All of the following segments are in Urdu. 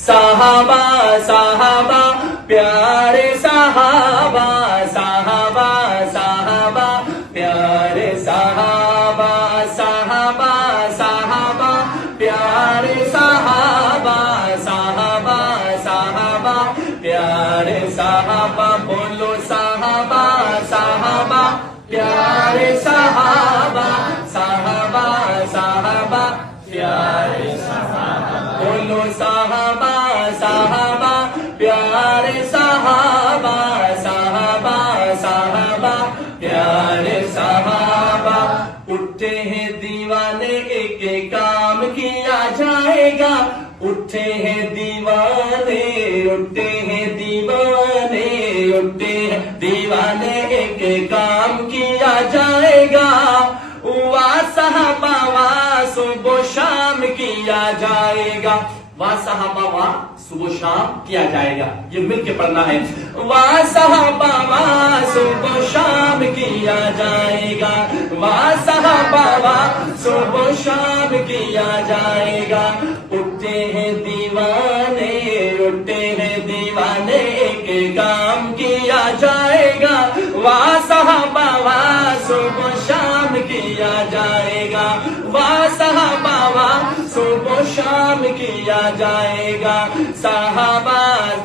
صحابہ صحابہ پیارے صحابہ صحابہ صحابہ پیارے صحابہ صحابہ صحابہ پیارے صحابہ صحابہ صحابہ پیارے صحابہ بولو صحابہ صحابہ پیارے صحابہ صحابہ صحابہ پیارے صحابہ بولو صحابہ صحابہ پیارے صحابہ صحابہ صحابہ پیارے صحابہ اٹھے ہیں دیوانے ایک ایک کام کیا جائے گا اٹھے ہیں دیوانے اٹھے ہیں دیوانے اٹھے ہیں دیوانے ایک ایک کام کیا جائے گا صحابہ صبح و شام کیا جائے گا صحابہ صبح و شام کیا جائے گا یہ مل کے پڑھنا ہے صحابہ صبح و شام کیا جائے گا صحابہ صبح و شام کیا جائے گا اٹھتے ہیں دیوانے اٹھتے ہیں دیوانے ایک کام کیا جائے گا صحابہ صبح و شام کیا جائے گا صحابہ صبح و شام کیا جائے گا صحابہ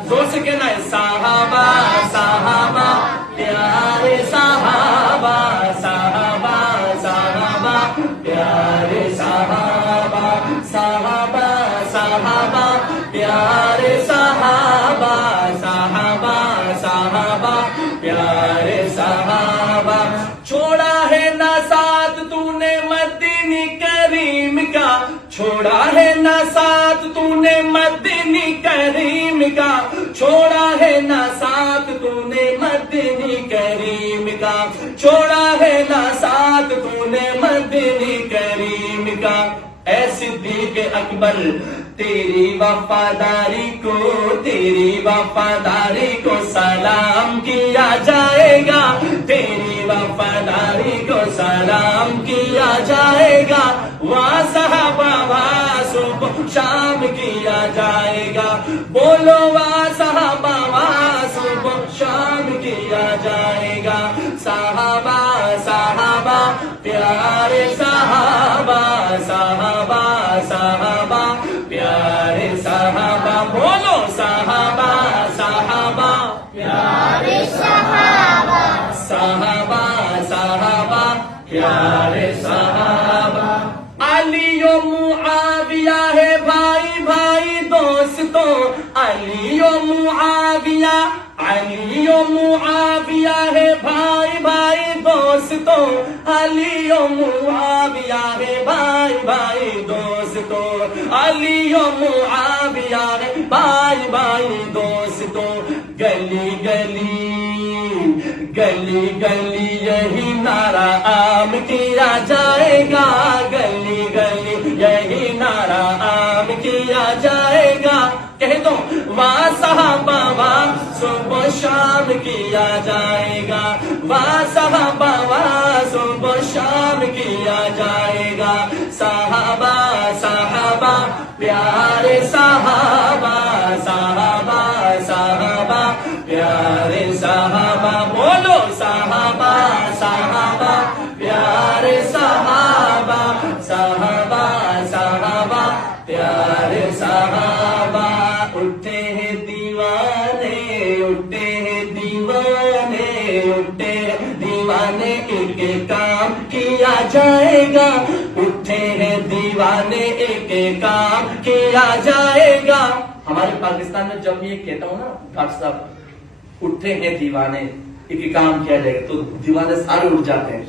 زور سے کہنا ہے صحابہ صحابہ پیارے صحابہ صحابہ صحابہ پیارے صحابہ صحابہ صحابہ پیارے صحابہ صحابہ صحابہ پیارے صحابہ چھوڑا ہے نہ ساتھ تو نے مدنی کریم کا چھوڑا ہے نہ ساتھ تو نے مدنی کریم کا چھوڑا ہے نہ ساتھ تو نے مدنی کریم کا چھوڑا ہے نہ ساتھ تو نے مدنی کریم کا اے صدیق اکبر تیری وفاداری کو سلام کیا جائے گا تیری وفاداری کو سلام کیا جائے گا صحابہ صبح شام کیا جائے گا بولو صحابہ صبح شام کیا جائے گا صحابہ صحابہ پیارے صحابہ صحابہ صحابہ پیارے صحابہ بولو صحابہ صحابہ پیارے صحابہ صحابہ صحابہ پیارے صحابہ علی و معاویہ ہے بھائی بھائی دوستوں علی و معاویہ ہے بھائی بھائی دوستوں علی و معاویہ ہے بھائی بھائی دوستوں علی و معاویہ ہے بھائی بھائی دوستوں گلی گلی گلی گلی یہی نعرہ عام کیا جائے گا گلی گلی یہی نعرہ عام کیا جائے گا کہہ دو صحابہ صبح شام کیا جائے گا صحابہ صبح شام کیا جائے گا صحابہ صحابہ پیارے صحابہ صحابہ صحابہ پیارے صحابہ بولو صحابہ صحابہ پیارے صحابہ صحابہ صحابہ پیارے صحابہ اٹھتے ہیں دیوانے اٹھتے ہیں دیوانے اٹھتے ہیں دیوانے ایک ایک کام کیا جائے گا اٹھتے ہیں دیوانے ایک ایک کام کیا جائے گا ہمارے پاکستان میں جب یہ کہتا ہوں نا ڈاکٹر صاحب اٹھتے ہیں دیوانے ایک کام کیا جائے گا تو دیوانے سارے اٹھ جاتے ہیں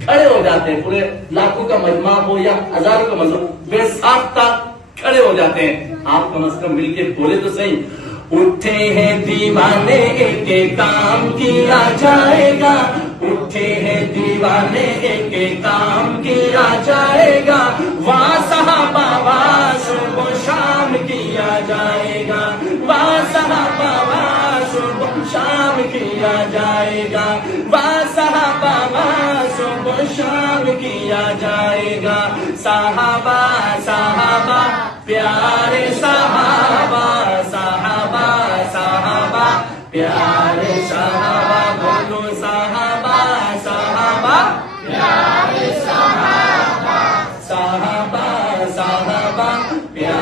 کھڑے ہو جاتے ہیں پورے لاکھوں کا مجمع ہو یا ہزاروں کا مجمع بے ساختہ کھڑے ہو جاتے ہیں آپ کم از کم مل کے بولے تو صحیح اٹھے ہیں دیوانے ایک ایک کام کیا جائے گا اٹھے ہیں دیوانے ایک ایک کام کیا جائے گا صحابہ صبح شام کیا جائے گا صحابہ صبح شام کیا جائے گا صحابہ صبح شام کیا جائے گا صحابہ صحابہ پیارے صحابہ پیارے صحابہ بولو صحابہ صحابہ پیارے صحابہ صحابہ صحابہ پیارے